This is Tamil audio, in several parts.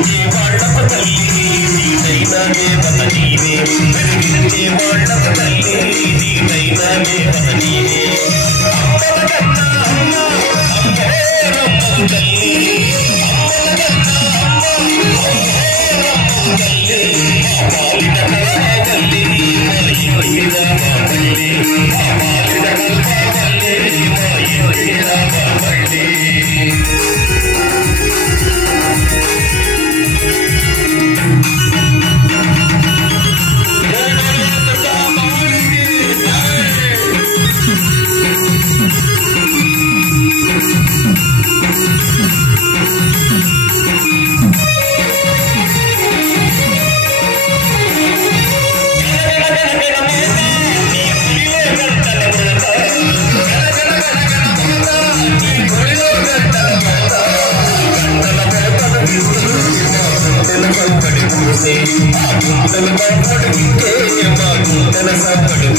పెరిగిందే వాళ్ళ తల్లి నీవే పెరిగిందే వాళ్ళ తల్లి சாப்பிடும் தன சாப்பிடும்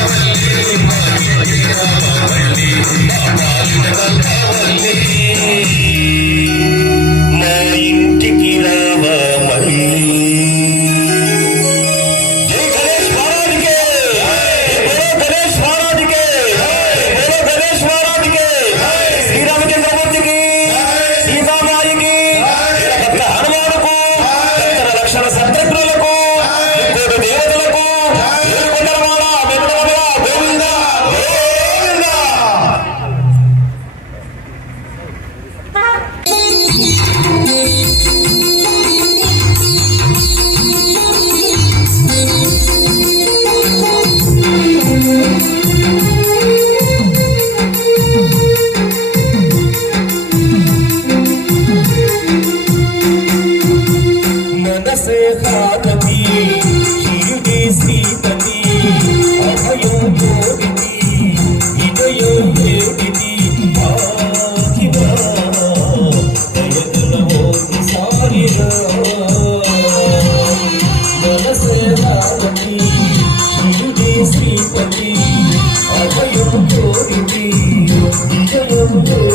I'm you.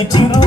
Let me you.